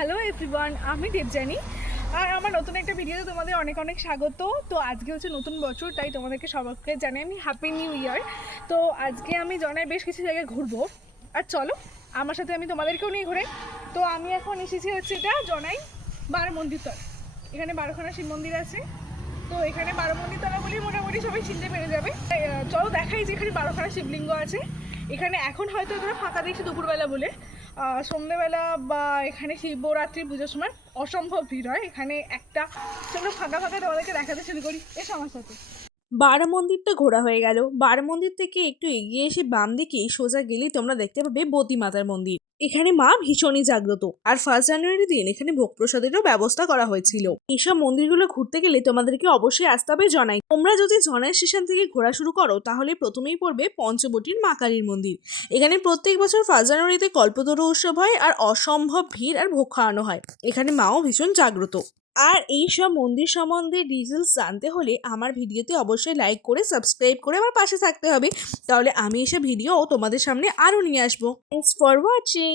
Hello everyone, আমি দেবজানি আর আমার নতুন একটা ভিডিওতে তোমাদের অনেক অনেক স্বাগত। তো আজকে হচ্ছে নতুন বছর, তাই তোমাদেরকে সবাইকে জানাই আমি হ্যাপি নিউ ইয়ার তো আজকে আমি জনায় বেশ কিছু জায়গায় ঘুরবো। আর চলো, আমার সাথে আমি তোমাদেরকেও নিয়ে ঘুরে তো আমি এখন এসেছি হচ্ছে এটা জনাই বার মন্দির তলা এখানে বারোখানা শিব মন্দির আছে। তো এখানে বারো মন্দির তলা বলেই মোটামুটি সবাই চিনতে পেরে যাবে। চলো দেখাই যে এখানে বারোখানা শিবলিঙ্গ আছে। এখানে এখন হয়তো এখানে ফাঁকা দেখছি দুপুরবেলা বলে। সন্ধ্যেবেলা বা এখানে শিবরাত্রি পুজোর সময় অসম্ভব ভিড় হয়। এখানে একটা চলো ফাঁকা ফাঁকা তোমাদেরকে দেখাতে শুরু করি। এসো আমার সাথে। বারা মন্দিরটা ঘোরা হয়ে গেল। বার মন্দির থেকে একটু এগিয়ে এসে বাম দিকেই সোজা গেলেই তোমরা দেখতে পাবে বতী মাতার মন্দির। এখানে মা ভীষণই জাগ্রত। আর ফার্স্ট জানুয়ারি দিন এখানে ভোগ প্রসাদেরও ব্যবস্থা করা হয়েছিল। এইসব মন্দিরগুলো ঘুরতে গেলে তোমাদেরকে অবশ্যই আসতে হবে জনাই। তোমরা যদি জনাই স্টেশন থেকে ঘোরা শুরু করো, তাহলে প্রথমেই পড়বে পঞ্চবটির মা কালীর মন্দির। এখানে প্রত্যেক বছর ফার্স্ট জানুয়ারিতে কল্পতরু উৎসব হয় আর অসম্ভব ভিড় আর ভোগ খাওয়ানো হয়। এখানে মাও ভীষণ জাগ্রত। আর এই সব মন্দির সম্বন্ধে ডিটেলস জানতে হলে আমার ভিডিওতে অবশ্যই লাইক করে সাবস্ক্রাইব করে আমার পাশে থাকতে হবে। তাহলে আমি এসব ভিডিও তোমাদের সামনে আরও নিয়ে আসব। Thanks for watching